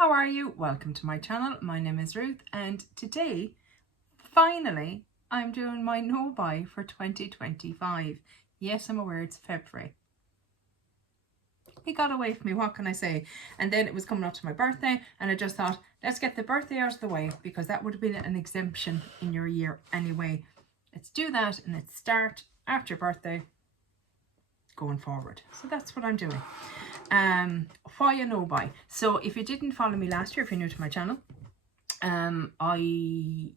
how are you? Welcome to my channel. My name is Ruth, and today, finally, I'm doing my no buy for 2025. Yes, I'm aware it's February. He got away from me, what can I say? And then it was coming up to my birthday, and I just thought, let's get the birthday out of the way, because that would have been an exemption in your year anyway. Let's do that, and let's start after your birthday going forward. So that's what I'm doing. Why a no buy? So if you didn't follow me last year, if you're new to my channel, I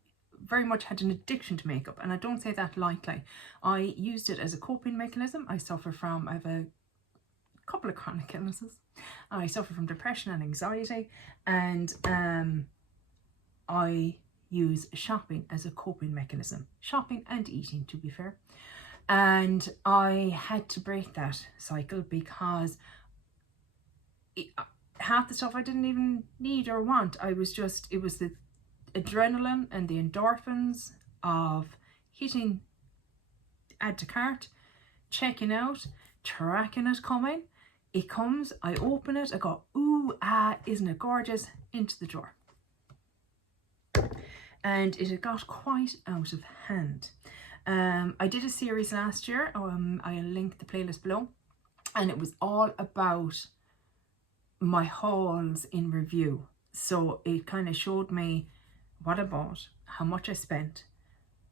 very much had an addiction to makeup, and I don't say that lightly. I used it as a coping mechanism. I have a couple of chronic illnesses. I suffer from depression and anxiety, and I use shopping as a coping mechanism. Shopping and eating, to be fair. And I had to break that cycle because half the stuff I didn't even need or want. It was the adrenaline and the endorphins of hitting add to cart, checking out, tracking it coming. It comes, I open it, I go, ooh, isn't it gorgeous? Into the drawer. And it had got quite out of hand. I did a series last year, I'll link the playlist below, and it was all about my hauls in review. So it kind of showed me what I bought, how much I spent,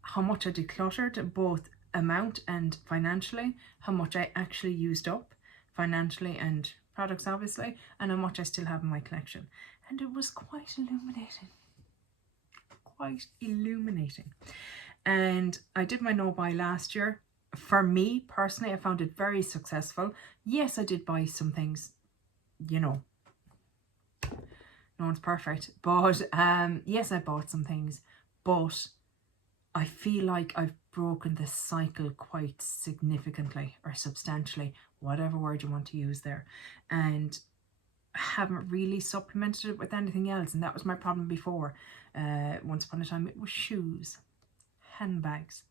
how much I decluttered, both amount and financially, how much I actually used up financially and products obviously, and how much I still have in my collection. And it was quite illuminating. And I did my no buy last year. For me personally, I found it very successful. Yes, I did buy some things, you know, no one's perfect, but yes, I bought some things, but I feel like I've broken this cycle quite significantly or substantially, whatever word you want to use there, and haven't really supplemented it with anything else. And that was my problem before. Once upon a time it was shoes, handbags,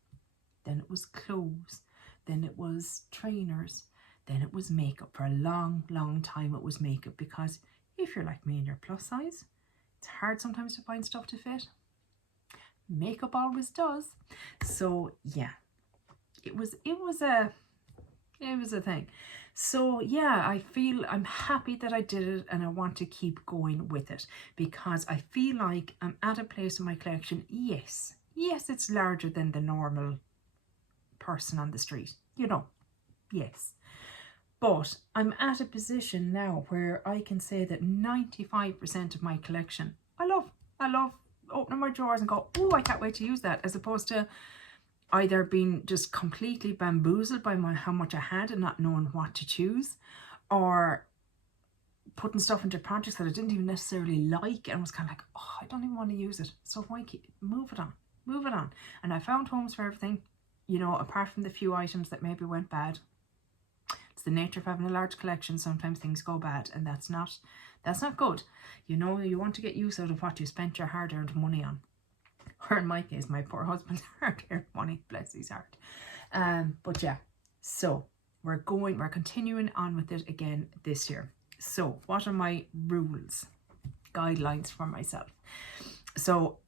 then it was clothes, then it was trainers, then it was makeup. For a long time it was makeup, because if you're like me and you're plus size, it's hard sometimes to find stuff to fit. Makeup always does. So yeah, it was a thing. So yeah, I feel I'm happy that I did it, and I want to keep going with it, because I feel like I'm at a place in my collection. Yes, it's larger than the normal person on the street, you know, yes. But I'm at a position now where I can say that 95% of my collection, I love opening my drawers and go, oh, I can't wait to use that, as opposed to either being just completely bamboozled by how much I had and not knowing what to choose, or putting stuff into projects that I didn't even necessarily like and was kind of like, oh, I don't even want to use it, so why move it on. And I found homes for everything, you know, apart from the few items that maybe went bad. It's the nature of having a large collection. Sometimes things go bad, and that's not good. You know, you want to get use out of what you spent your hard-earned money on. Or in my case, my poor husband's hard-earned money, bless his heart. But yeah, so we're continuing on with it again this year. So what are my rules, guidelines for myself? So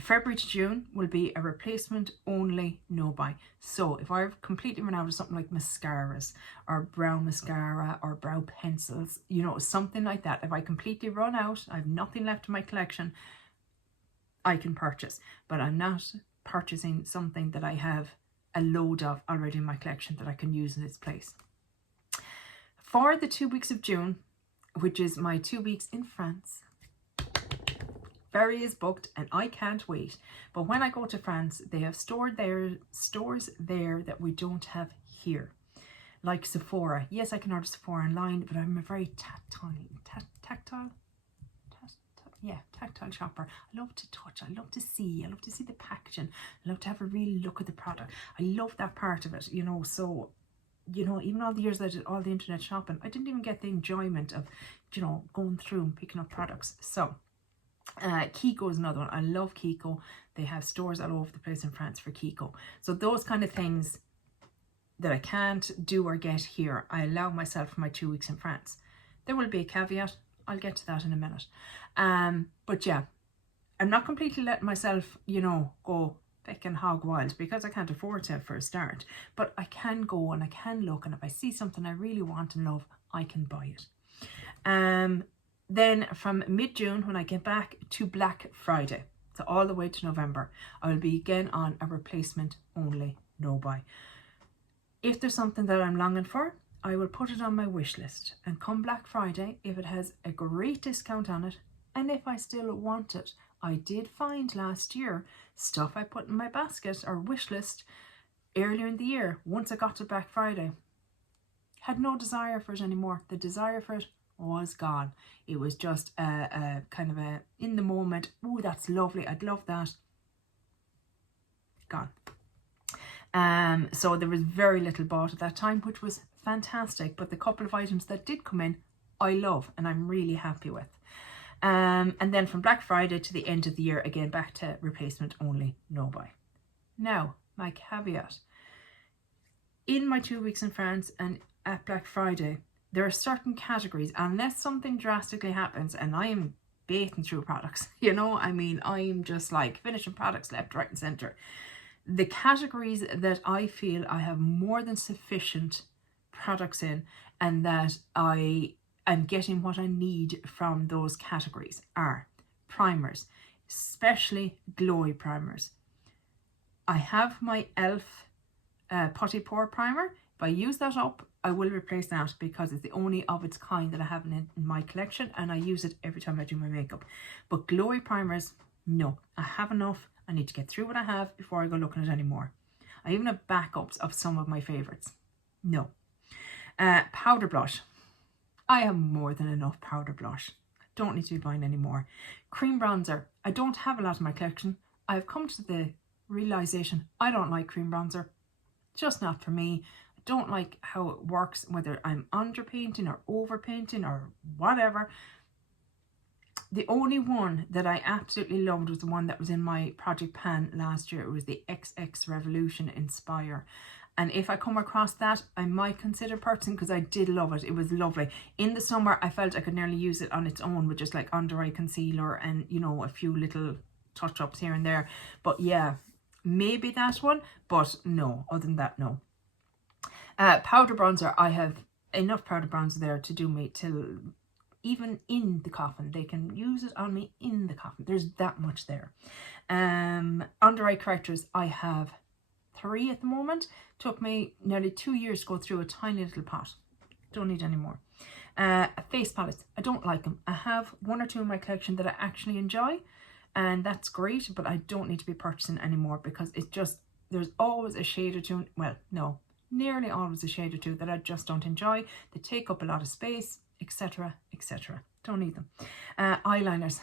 February to June will be a replacement only no buy. So if I've completely run out of something like mascaras or brow mascara or brow pencils, you know, something like that, if I completely run out, I have nothing left in my collection, I can purchase. But I'm not purchasing something that I have a load of already in my collection that I can use in its place. For the 2 weeks of June, which is my 2 weeks in France, ferry is booked and I can't wait. But when I go to France, they have stores there that we don't have here, like Sephora. Yes, I can order Sephora online, but I'm a very tactile shopper. I love to touch, I love to see the packaging, I love to have a real look at the product. I love that part of it, you know. So, you know, even all the years that I did all the internet shopping, I didn't even get the enjoyment of, you know, going through and picking up products. So Kiko is another one. I love Kiko. They have stores all over the place in France for Kiko. So those kind of things that I can't do or get here, I allow myself for my 2 weeks in France. There will be a caveat. I'll get to that in a minute. But yeah, I'm not completely letting myself, you know, go fucking hog wild because I can't afford to for a start. But I can go and I can look, and if I see something I really want and love, I can buy it. Then from mid-June, when I get back to Black Friday, so all the way to November, I will be again on a replacement only no buy. If there's something that I'm longing for, I will put it on my wish list, and come Black Friday, if it has a great discount on it, and if I still want it. I did find last year stuff I put in my basket or wish list earlier in the year, once I got to Black Friday, had no desire for it anymore. The desire for it was gone. It was just a kind of a in the moment, oh, that's lovely, I'd love that. Gone. So there was very little bought at that time, which was fantastic. But the couple of items that did come in, I love and I'm really happy with. And then from Black Friday to the end of the year, again, back to replacement only, no buy. Now, my caveat. In my 2 weeks in France and at Black Friday, there are certain categories, unless something drastically happens and I am baiting through products, you know, I mean, I'm just like finishing products left, right and centre. The categories that I feel I have more than sufficient products in and that I am getting what I need from those categories are primers, especially glowy primers. I have my e.l.f. Putty Pore primer. If I use that up, I will replace that because it's the only of its kind that I have in my collection, and I use it every time I do my makeup. But glowy primers, no, I have enough. I need to get through what I have before I go looking at any more. I even have backups of some of my favourites. No. Powder blush. I have more than enough powder blush. I don't need to be buying any more. Cream bronzer. I don't have a lot in my collection. I've come to the realisation I don't like cream bronzer. Just not for me. I don't like how it works, whether I'm underpainting or overpainting or whatever. The only one that I absolutely loved was the one that was in my project pan last year. It was the XX Revolution Inspire. And if I come across that, I might consider purchasing because I did love it. It was lovely. In the summer, I felt I could nearly use it on its own with just like under eye concealer and, you know, a few little touch-ups here and there. But yeah, maybe that one. But no, other than that, no. Powder bronzer. I have enough powder bronzer there to do me till even in the coffin. They can use it on me in the coffin. There's that much there. Under eye correctors, I have 3 at the moment. Took me nearly 2 years to go through a tiny little pot. Don't need any more. Face palettes. I don't like them. I have 1 or 2 in my collection that I actually enjoy, and that's great, but I don't need to be purchasing anymore because it's just, there's always a shade or two, well, no, nearly always a shade or two that I just don't enjoy. They take up a lot of space, etc, etc. Don't need them. Eyeliners.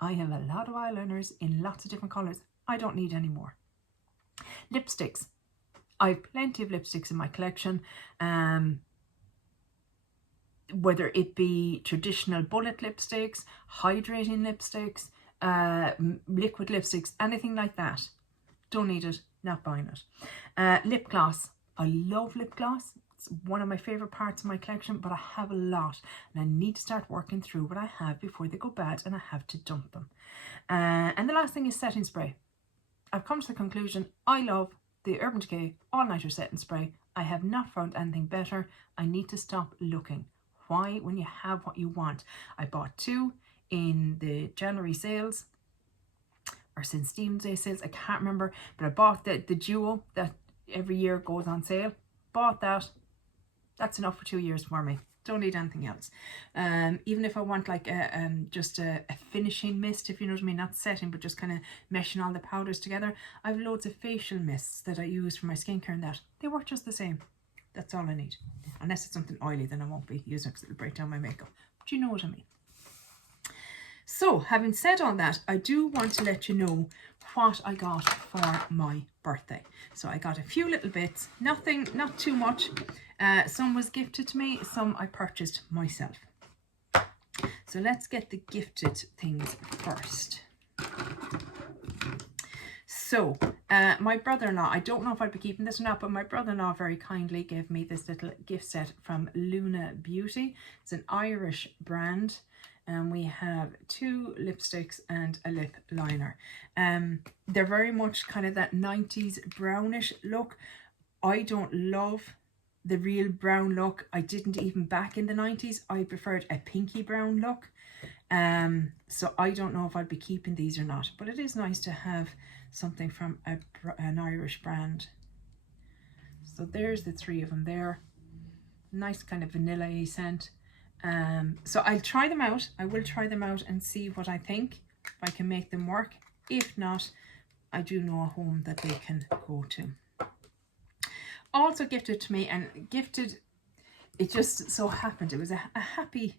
I have a lot of eyeliners in lots of different colours. I don't need any more. Lipsticks. I have plenty of lipsticks in my collection. Whether it be traditional bullet lipsticks, hydrating lipsticks, liquid lipsticks, anything like that. Don't need it, not buying it. Lip gloss. I love lip gloss. It's one of my favourite parts of my collection, but I have a lot and I need to start working through what I have before they go bad and I have to dump them. And the last thing is setting spray. I've come to the conclusion I love the Urban Decay All Nighter Setting Spray. I have not found anything better. I need to stop looking. Why, when you have what you want? I bought 2 in the January sales, or since Steam's Day sales, I can't remember, but I bought the duo that every year goes on sale. Bought that. That's enough for 2 years for me. Don't need anything else. Even if I want like just a finishing mist, if you know what I mean, not setting, but just kind of meshing all the powders together. I have loads of facial mists that I use for my skincare and that. They work just the same. That's all I need. Unless it's something oily, then I won't be using it because it'll break down my makeup. But you know what I mean. So, having said all that, I do want to let you know what I got for my birthday. So I got a few little bits, nothing, not too much. Some was gifted to me, some I purchased myself. So let's get the gifted things first. So, my brother-in-law, I don't know if I'd be keeping this or not, but my brother-in-law very kindly gave me this little gift set from Luna Beauty. It's an Irish brand. and we have 2 lipsticks and a lip liner. They're very much kind of that 90s brownish look. I don't love the real brown look. I didn't even back in the 90s. I preferred a pinky brown look. So I don't know if I'd be keeping these or not, but it is nice to have something from an Irish brand. So there's the 3 of them there. Nice kind of vanilla-y scent. So I'll try them out. I will try them out and see what I think, if I can make them work. If not, I do know a home that they can go to. Also gifted to me, and gifted, it just so happened, it was a happy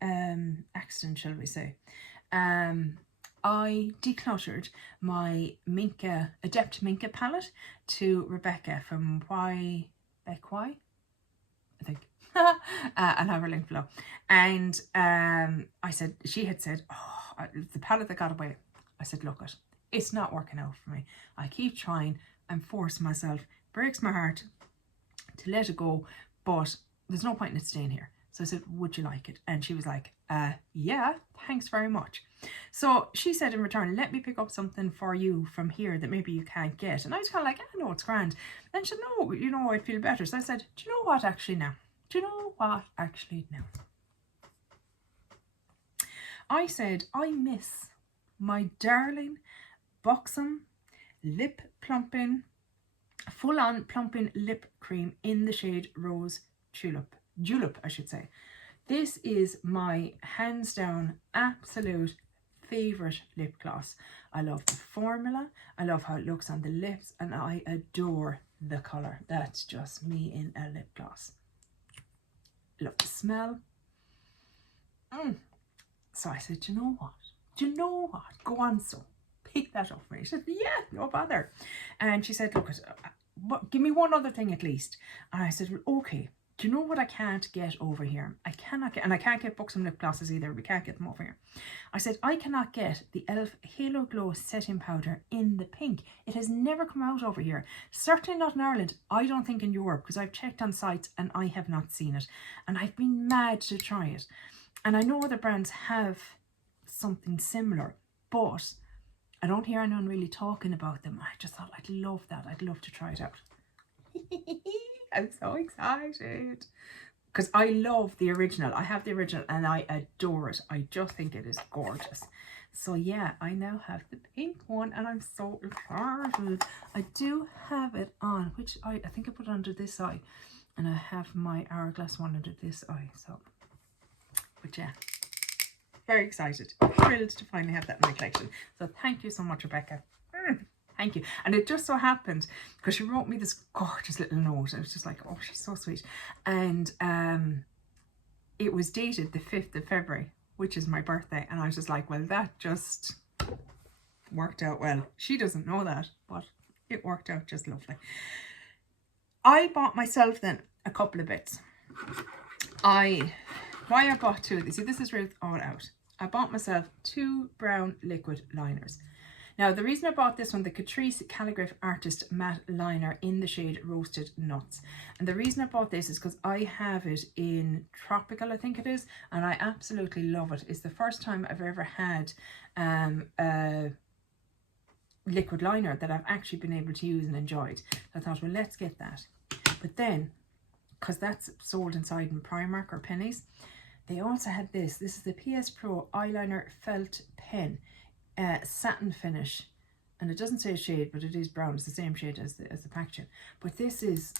accident, shall we say. I decluttered my Adept Minka palette to Rebekah from Why, I think. I'll have her link below. And she had said, oh, the palette that got away. I said, look, it's not working out for me. I keep trying and force myself. Breaks my heart to let it go, but there's no point in it staying here. So I said, would you like it? And she was like, yeah, thanks very much. So she said in return, let me pick up something for you from here that maybe you can't get. And I was kind of like, I know it's grand. And she said, no, you know, I'd feel better. So I said, do you know what actually now? I said, I miss my darling Buxom lip plumping, full-on plumping lip cream in the shade Rose Julep, I should say. This is my hands down absolute favorite lip gloss. I love the formula, I love how it looks on the lips, and I adore the color. That's just me in a lip gloss. Love the smell. So I said, do you know what? Go on, so pick that up for me. She said, yeah, no bother. And she said, look, give me one other thing at least. And I said, well, okay. Do you know what I can't get over here? I can't get Buxom lip glosses either. We can't get them over here. I said, I cannot get the e.l.f. Halo Glow setting powder in the pink. It has never come out over here. Certainly not in Ireland. I don't think in Europe, because I've checked on sites and I have not seen it. And I've been mad to try it. And I know other brands have something similar, but I don't hear anyone really talking about them. I just thought, I'd love that. I'd love to try it out. I'm so excited because I love the original. I have the original and I adore it. I just think it is gorgeous. So yeah, I now have the pink one and I'm so excited. I do have it on, which I think I put it under this eye, and I have my Hourglass one under this eye. So, but yeah, very excited. Thrilled to finally have that in my collection. So thank you so much, Rebekah. Thank you. And it just so happened, because she wrote me this gorgeous little note. I was just like, oh, she's so sweet. And it was dated the 5th of February, which is my birthday. And I was just like, well, that just worked out well. She doesn't know that, but it worked out just lovely. I bought myself then a couple of bits. Why I bought 2 of these. See, this is Ruth all out. I bought myself 2 brown liquid liners. Now, the reason I bought this one, the Catrice Calligraph Artist Matte Liner in the shade Roasted Nuts. And the reason I bought this is because I have it in Tropical, I think it is, and I absolutely love it. It's the first time I've ever had a liquid liner that I've actually been able to use and enjoyed. So I thought, well, let's get that. But then, because that's sold inside in Primark or Pennies, they also had this. This is the PS Pro Eyeliner Felt Pen. Satin finish, and it doesn't say a shade, but it is brown. It's the same shade as the packaging, but this is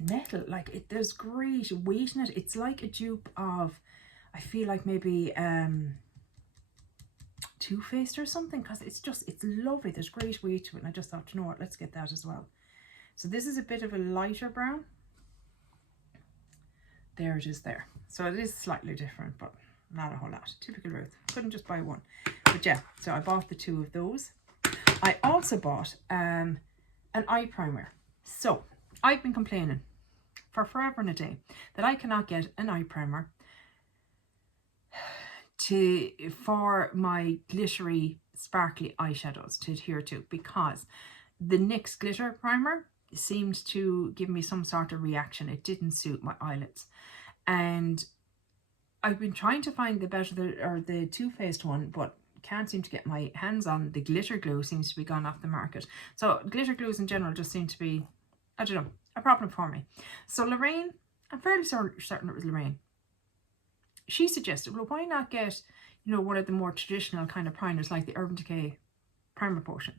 metal. Like, there's great weight in it. It's like a dupe of, I feel like maybe Too Faced or something, because it's lovely. There's great weight to it, and I just thought, you know what, let's get that as well. So this is a bit of a lighter brown. There it is there. So it is slightly different, but not a whole lot. Typical Ruth. Couldn't just buy one. But yeah, so I bought the 2 of those. I also bought an eye primer. So I've been complaining for forever and a day that I cannot get an eye primer for my glittery, sparkly eyeshadows to adhere to, because the NYX glitter primer seemed to give me some sort of reaction. It didn't suit my eyelids. And I've been trying to find the Too Faced one, but can't seem to get my hands on the glitter glue. Seems to be gone off the market. So glitter glues in general just seem to be, I don't know, a problem for me. So Lorraine, I'm fairly certain it was Lorraine. She suggested, well, why not get, one of the more traditional kind of primers like the Urban Decay primer potion.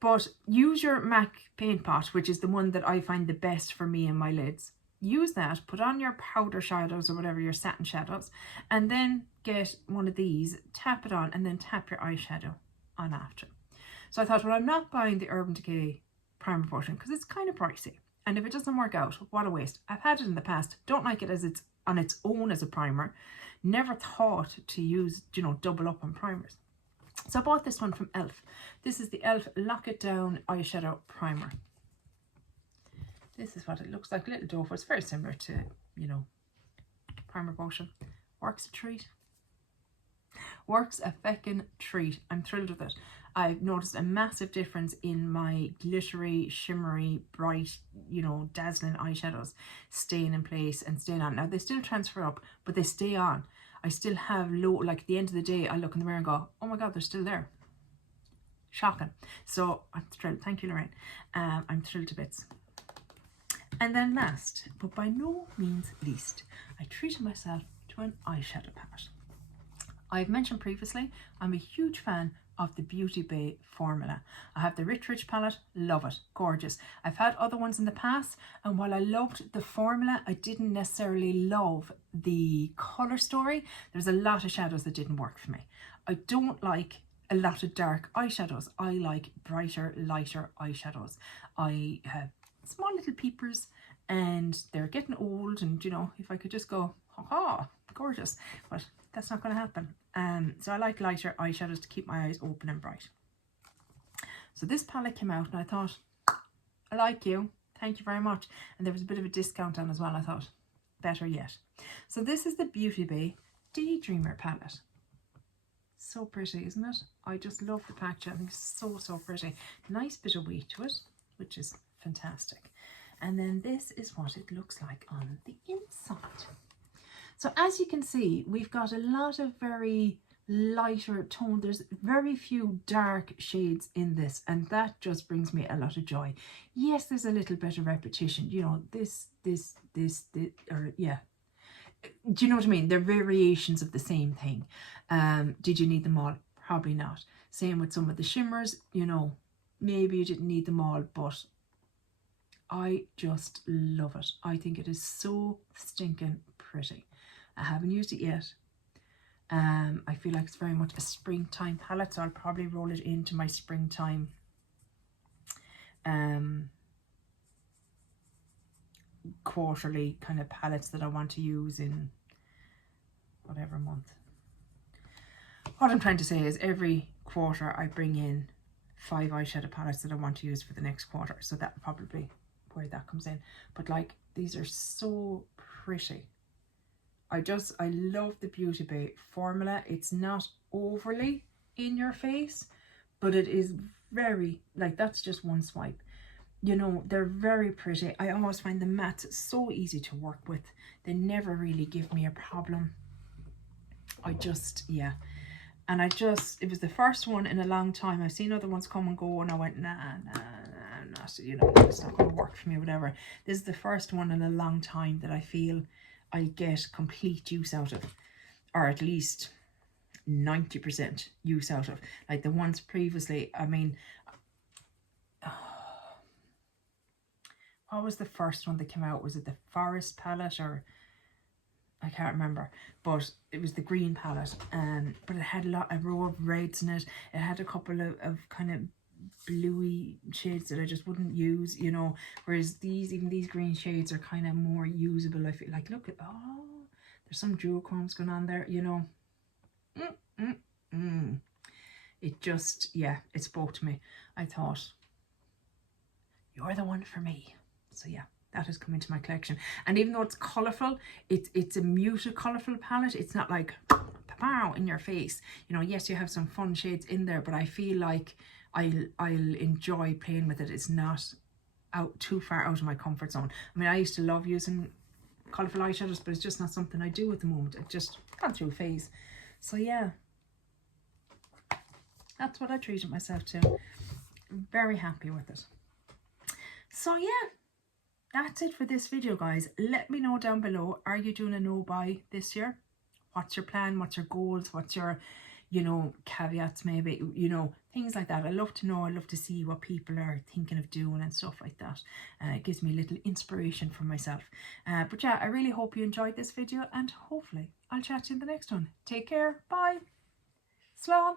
But use your MAC paint pot, which is the one that I find the best for me and my lids. Use that, put on your powder shadows or whatever, your satin shadows, and then get one of these, tap it on, and then tap your eyeshadow on after. So I thought, well, I'm not buying the Urban Decay primer potion because it's kind of pricey. And if it doesn't work out, what a waste. I've had it in the past, don't like it as it's on its own as a primer. Never thought to use, double up on primers. So I bought this one from e.l.f. This is the e.l.f. Lock It Down Eyeshadow Primer. This is what it looks like, a little doe. It's very similar to, primer potion. Works a treat. Works a feckin' treat. I'm thrilled with it. I've noticed a massive difference in my glittery, shimmery, bright, dazzling eyeshadows staying in place and staying on. Now, they still transfer up, but they stay on. I still have like at the end of the day, I look in the mirror and go, oh my God, they're still there. Shocking. So I'm thrilled. Thank you, Lorraine. I'm thrilled to bits. And then last, but by no means least, I treated myself to an eyeshadow palette. I've mentioned previously, I'm a huge fan of the Beauty Bay formula. I have the Rich palette, love it, gorgeous. I've had other ones in the past, and while I loved the formula, I didn't necessarily love the colour story. There's a lot of shadows that didn't work for me. I don't like a lot of dark eyeshadows. I like brighter, lighter eyeshadows. I have small little peepers, and they're getting old, and if I could just go, gorgeous, but that's not going to happen. So I like lighter eyeshadows to keep my eyes open and bright. So this palette came out, and I thought, I like you, thank you very much. And there was a bit of a discount on as well. I thought, better yet. So this is the Beauty Bay Daydreamer palette. So pretty, isn't it? I just love the packaging. I think it's so pretty. Nice bit of weight to it, which is fantastic. And then this is what it looks like on the inside. So as you can see, we've got a lot of very lighter tone. There's very few dark shades in this, and that just brings me a lot of joy. Yes, there's a little bit of repetition, this, or yeah. Do you know what I mean? They're variations of the same thing. Did you need them all? Probably not. Same with some of the shimmers, maybe you didn't need them all, but I just love it. I think it is so stinking pretty. I haven't used it yet. I feel like it's very much a springtime palette, so I'll probably roll it into my springtime quarterly kind of palettes that I want to use in whatever month. What I'm trying to say is every quarter I bring in 5 eyeshadow palettes that I want to use for the next quarter, so that's probably where that comes in. But like, these are so pretty. I love the Beauty Bay formula. It's not overly in your face, but it is very, like, that's just one swipe. They're very pretty. I always find the mattes so easy to work with. They never really give me a problem. Yeah. And it was the first one in a long time. I've seen other ones come and go, and I went, nah, I'm not, it's not going to work for me, whatever. This is the first one in a long time that I feel I get complete use out of, or at least 90% use out of. Like the ones previously, I mean, what was the first one that came out? Was it the Forest palette, or I can't remember, but it was the green palette, but it had a row of reds in it. It had a couple of kind of bluey shades that I just wouldn't use, whereas even these green shades are kind of more usable. I feel like, look at, there's some duochromes going on there, It just, yeah, it spoke to me. I thought, you're the one for me. So yeah, that has come into my collection. And even though it's colourful, it's a muted colourful palette. It's not like pow in your face. Yes, you have some fun shades in there, but I feel like I'll enjoy playing with it. It's not too far out of my comfort zone. I mean, I used to love using colourful eyeshadows, but it's just not something I do at the moment. I've just gone through a phase. So yeah, that's what I treated myself to. I'm very happy with it. So yeah, that's it for this video, guys. Let me know down below, are you doing a no buy this year? What's your plan? What's your goals? What's your, you know, caveats maybe, you know, things like that. I love to know. I love to see what people are thinking of doing and stuff like that. It gives me a little inspiration for myself. But yeah, I really hope you enjoyed this video, and hopefully I'll chat to you in the next one. Take care. Bye. Slán.